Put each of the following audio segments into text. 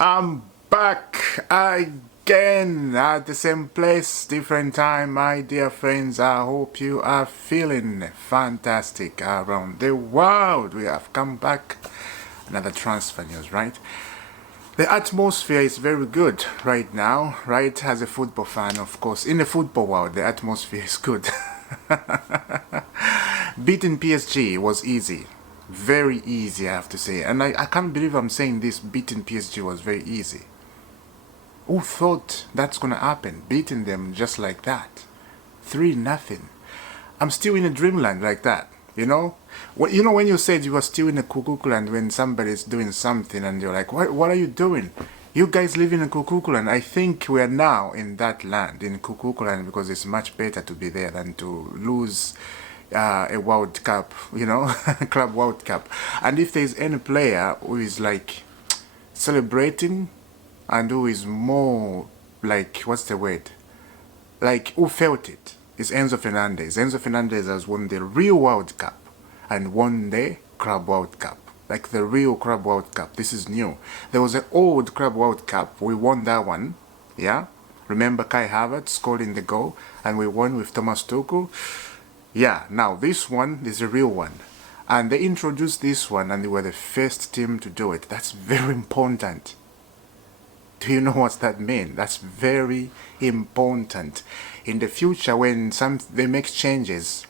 I'm back again at the same place, different time, my dear friends. I hope you are feeling fantastic around the world. We have come back. Another transfer news, right? The atmosphere is very good right now, right? As a football fan, of course. In the football world, the atmosphere is good. Beating PSG was easy. Very easy, I have to say. And I can't believe I'm saying this. Beating PSG was very easy. Who thought that's gonna happen? Beating them just like that. 3-0. I'm still in a dreamland like that. You know? When you said you were still in a cuckoo land when somebody's doing something and you're like, what are you doing? You guys live in a cuckoo land. I think we are now in that land, in cuckoo land, because it's much better to be there than to lose a World Cup, Club World Cup. And if there's any player who is like celebrating and who is more like, what's the word? Like, who felt it is Enzo Fernandez. Enzo Fernandez has won the real World Cup and won the Club World Cup. Like the real Club World Cup. This is new. There was an old Club World Cup. We won that one. Yeah? Remember Kai Havertz scoring the goal and we won with Thomas Tuchel? Yeah, now this one is a real one. And they introduced this one and they were the first team to do it. That's very important. Do you know what that means? That's very important. In the future, when they make changes,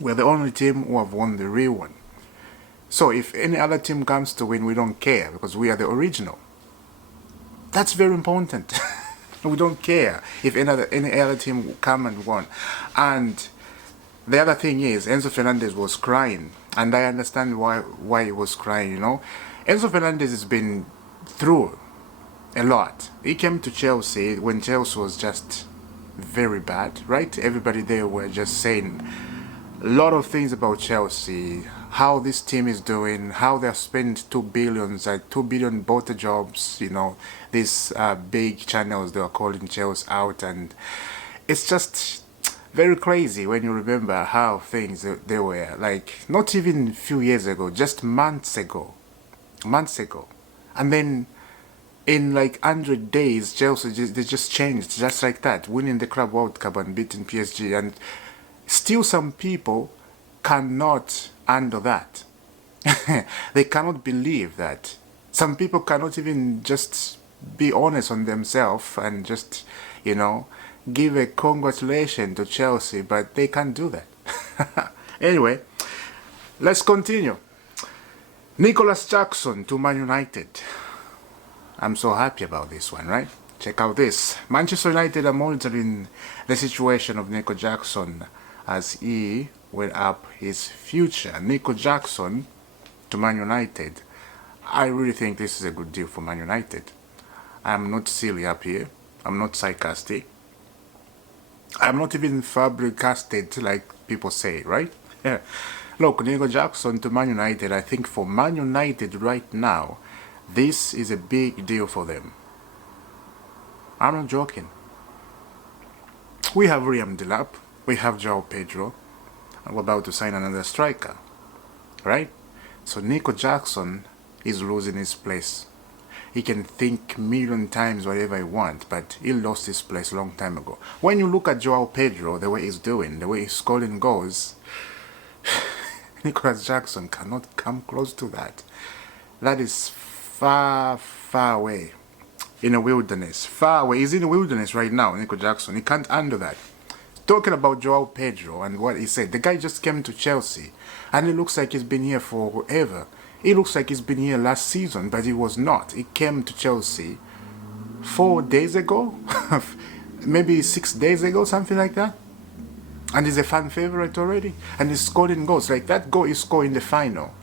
we're the only team who have won the real one. So if any other team comes to win, we don't care because we are the original. That's very important. We don't care if any other team come and won. And the other thing is, Enzo Fernandez was crying, and I understand why he was crying. Enzo Fernandez has been through a lot. He came to Chelsea when Chelsea was just very bad, right? Everybody there were just saying a lot of things about Chelsea, how this team is doing, how they have spent 2 billion, like 2 billion bought the jobs, these big channels they are calling Chelsea out, and it's just very crazy when you remember how things they were, like not even a few years ago, just months ago. And then in like 100 days, Chelsea they just changed, just like that, winning the Club World Cup and beating PSG, and still some people cannot handle that. They cannot believe that. Some people cannot even just be honest on themselves and just, give a congratulation to Chelsea, but they can't do that. Anyway, let's continue. Nicolas Jackson to Man United. I'm so happy about this one, right? Check out this. Manchester United are monitoring the situation of Nico Jackson as he will up his future. Nico Jackson to Man United. I really think this is a good deal for Man United. I'm not silly up here. I'm not sarcastic. I'm not even fabricated like people say, right? Yeah. Look, Nico Jackson to Man United. I think for Man United right now, this is a big deal for them. I'm not joking. We have Liam Delap. We have Joao Pedro. And we're about to sign another striker. Right? So Nico Jackson is losing his place. He can think million times whatever he wants, but he lost his place a long time ago. When you look at Joao Pedro, the way he's doing, the way he's scoring goals, Nicolas Jackson cannot come close to that. That is far, far away. In a wilderness. Far away. He's in the wilderness right now, Nico Jackson. He can't handle that. Talking about Joao Pedro and what he said. The guy just came to Chelsea. And it looks like he's been here forever. It looks like he's been here last season, but he was not. He came to Chelsea 4 days ago. Maybe 6 days ago, something like that. And he's a fan favorite already. And he's scoring goals. Like that goal he scored in the final.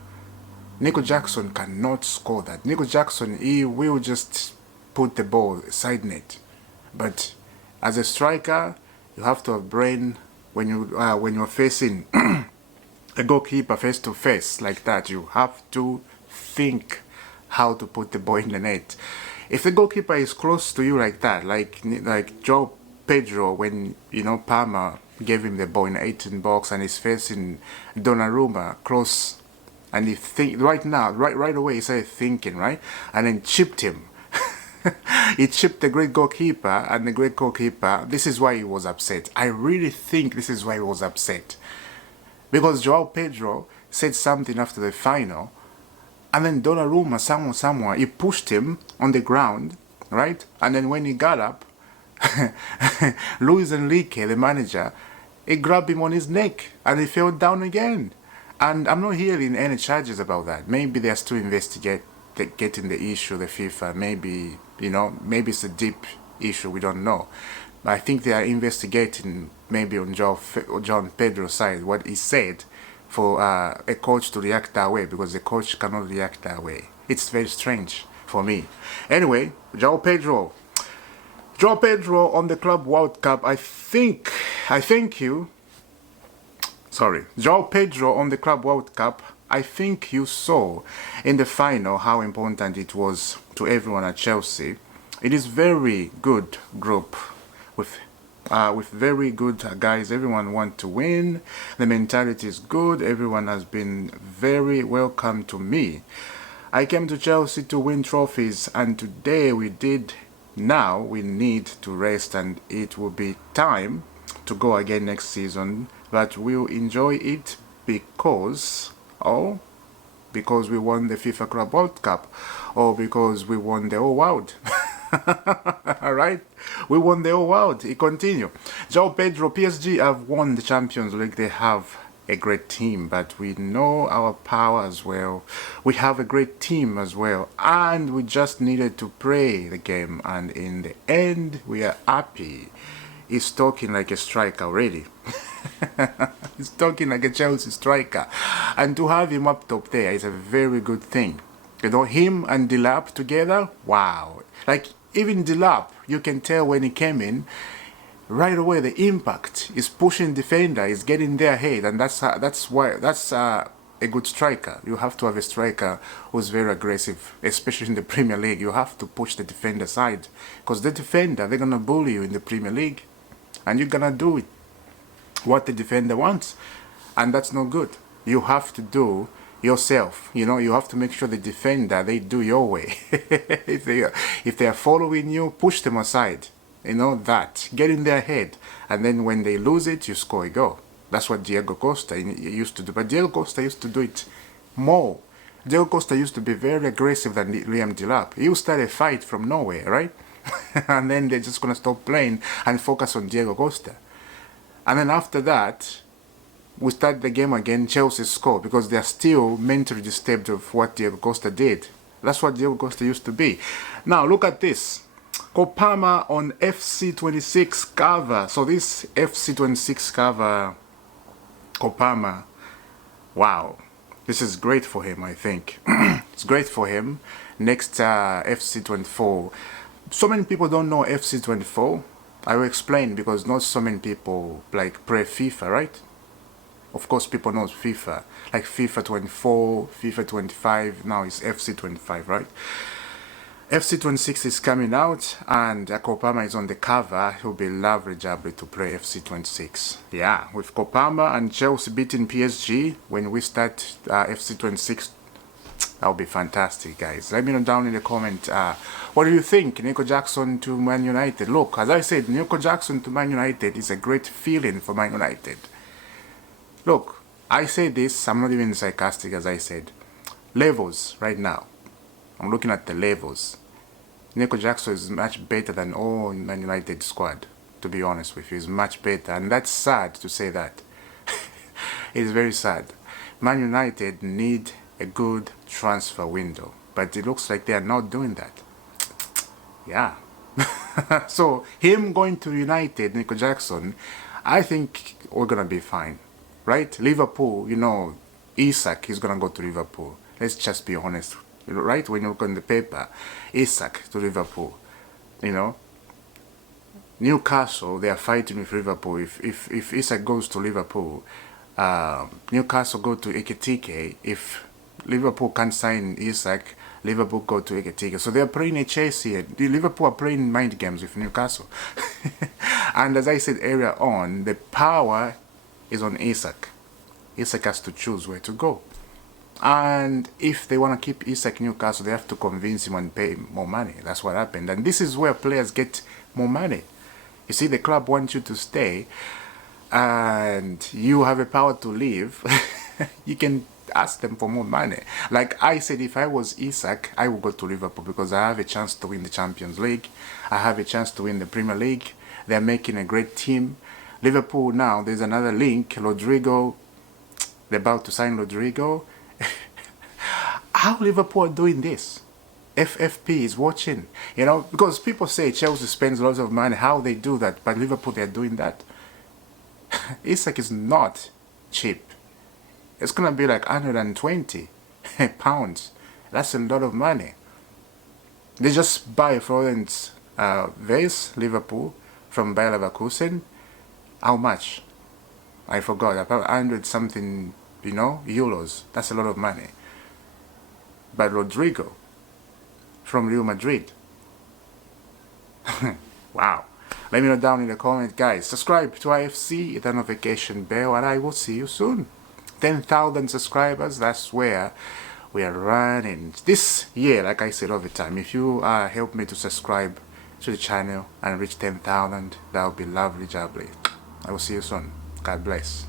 Nico Jackson cannot score that. Nico Jackson, he will just put the ball side net. But as a striker, you have to have brain when you're facing a goalkeeper face to face like that. You have to think how to put the ball in the net. If the goalkeeper is close to you like that, like Joao Pedro when Palmer gave him the ball in 18 box and he's facing Donnarumma close. And he think right away he started thinking, right? And then chipped him. He chipped the great goalkeeper, and the great goalkeeper, this is why he was upset. I really think this is why he was upset. Because Joao Pedro said something after the final, and then Donnarumma, somewhere, he pushed him on the ground, right? And then when he got up, Luis Enrique, the manager, he grabbed him on his neck, and he fell down again. And I'm not hearing any charges about that. Maybe they're still getting the issue, the FIFA. Maybe, maybe it's a deep issue, we don't know. But I think they are investigating maybe on Joao Pedro's side what he said for a coach to react that way, because the coach cannot react that way. It's very strange for me. Anyway, Joao Pedro on the Club World Cup, Joao Pedro on the Club World Cup, I think you saw in the final how important it was to everyone at Chelsea. It is very good group with very good guys. Everyone wants to win. The mentality is good. Everyone has been very welcome to me. I came to Chelsea to win trophies, and today we did. Now we need to rest, and it will be time to go again next season. But we'll enjoy it because we won the FIFA Club World Cup, or because we won the whole world. Alright? We won the whole world. It continue. Joao Pedro, PSG have won the Champions League. They have a great team, but we know our power as well. We have a great team as well, and we just needed to play the game, and in the end we are happy. He's talking like a striker already. He's talking like a Chelsea striker, and to have him up top there is a very good thing. Him and Delap together, wow. Like, even Delap, you can tell when he came in, right away the impact is pushing defender, is getting their head, and that's a good striker. You have to have a striker who's very aggressive, especially in the Premier League. You have to push the defender side, because the defender, they're gonna bully you in the Premier League, and you're gonna do it what the defender wants, and that's not good. You have to do yourself. You have to make sure the defender, they do your way. if they are following you, push them aside. That. Get in their head. And then when they lose it, you score a goal. That's what Diego Costa used to do. But Diego Costa used to do it more. Diego Costa used to be very aggressive than Liam Delap. He would start a fight from nowhere, right? And then they're just going to stop playing and focus on Diego Costa. And then after that, we start the game again, Chelsea score, because they're still mentally disturbed of what Diego Costa did. That's what Diego Costa used to be. Now, look at this. Kopama on FC26 cover. So this FC26 cover, Kopama, wow. This is great for him, I think. It's great for him. Next, FC24. So many people don't know FC24. I will explain, because not so many people play FIFA, right? Of course, people know FIFA, like FIFA 24, FIFA 25, now it's FC25, right? FC26 is coming out, and Kopama is on the cover. He'll be leverageable to play FC26. Yeah, with Kopama and Chelsea beating PSG, when we start FC26, that'll be fantastic, guys. Let me know down in the comment, what do you think? Nico Jackson to Man United. Look, as I said, Nico Jackson to Man United is a great feeling for Man United. Look, I say this, I'm not even sarcastic, as I said. Levels, right now. I'm looking at the levels. Nico Jackson is much better than all Man United squad, to be honest with you. He's much better, and that's sad to say that. It's very sad. Man United need a good transfer window, but it looks like they are not doing that. Yeah. So, him going to United, Nico Jackson, I think we're going to be fine. Right? Liverpool, Isak is going to go to Liverpool. Let's just be honest. Right? When you look on the paper, Isak to Liverpool. Newcastle, they are fighting with Liverpool. If Isak goes to Liverpool, Newcastle go to Ekitike. If Liverpool can't sign Isak, Liverpool go to Ekitike. So they are playing a chase here. Liverpool are playing mind games with Newcastle. And as I said earlier on, the power is on Isak. Isak has to choose where to go. And if they want to keep Isak in Newcastle, they have to convince him and pay him more money. That's what happened. And this is where players get more money. You see, the club wants you to stay and you have a power to leave. You can ask them for more money. Like I said, if I was Isak, I would go to Liverpool because I have a chance to win the Champions League. I have a chance to win the Premier League. They're making a great team. Liverpool now, there's another link. Rodrigo, they're about to sign Rodrigo. How Liverpool are doing this? FFP is watching, you know, because people say Chelsea spends lots of money. How they do that? But Liverpool, they're doing that. Isak is not cheap. It's gonna be like 120 pounds. That's a lot of money. They just buy Florence Vase, Liverpool, from Bayer Leverkusen. How much? I forgot. About 100 something, you know, euros. That's a lot of money. But Rodrigo from Real Madrid. Wow. Let me know down in the comment, guys. Subscribe to IFC, hit the notification bell, and I will see you soon. 10,000 subscribers, that's where we are running. This year, like I said all the time, if you help me to subscribe to the channel and reach 10,000, that would be lovely, jubbly. I will see you soon. God bless.